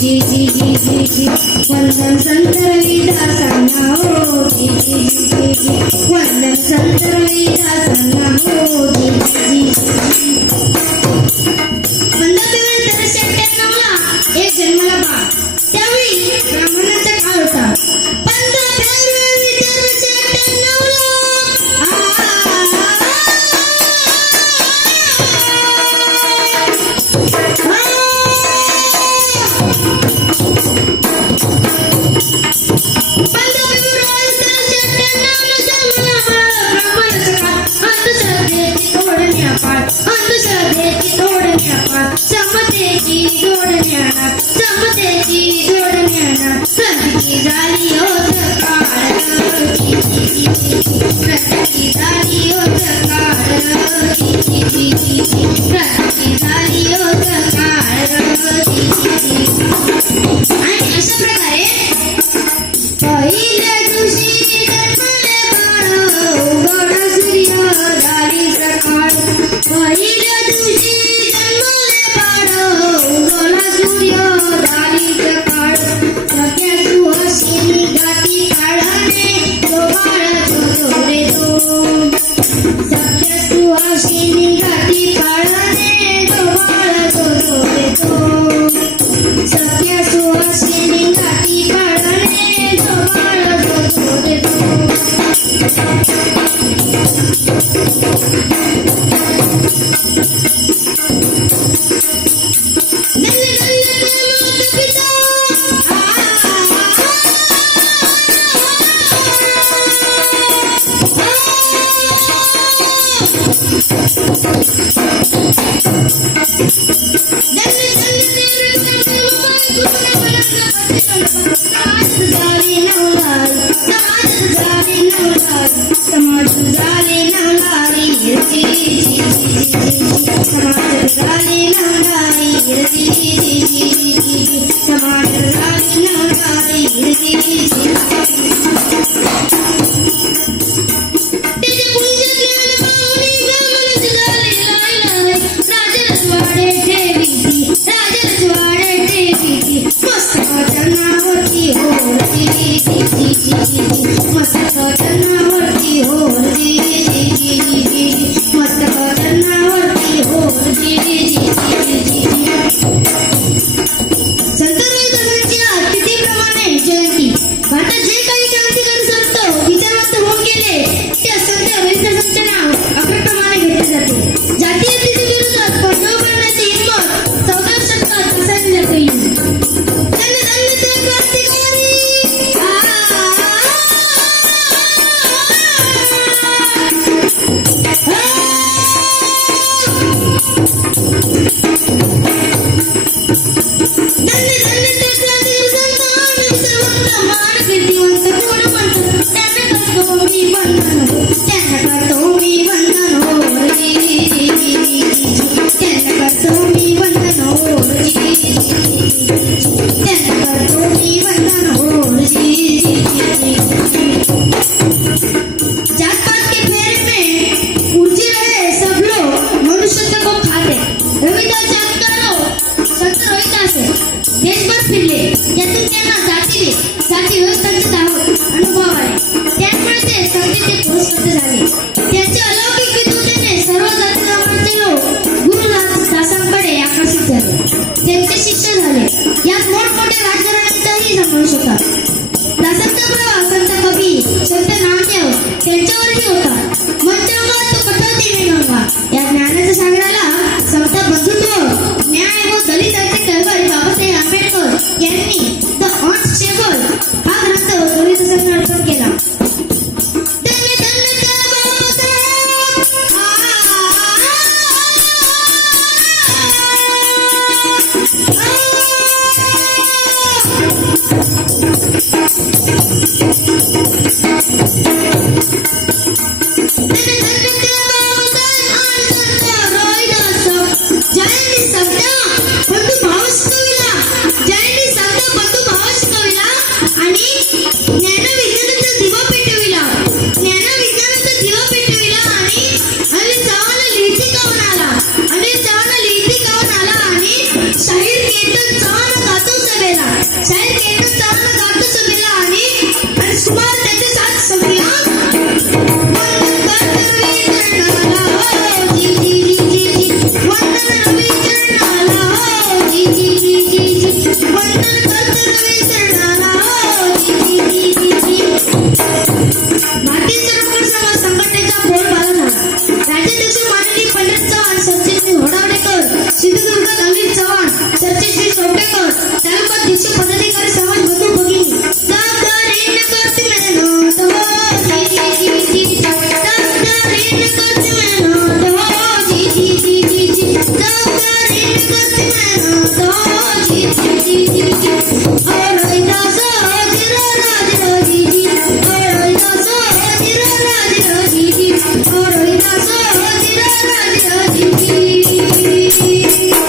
ji ji ji ji ji vandan santar vidasa nao ji ji ji ji vandan santar vidasa see ಸಾಕ್ಷಿ ಸಾಕ್ಷಿ ಜಾತಿ ವ್ಯವಸ್ಥೆ Woo! Please.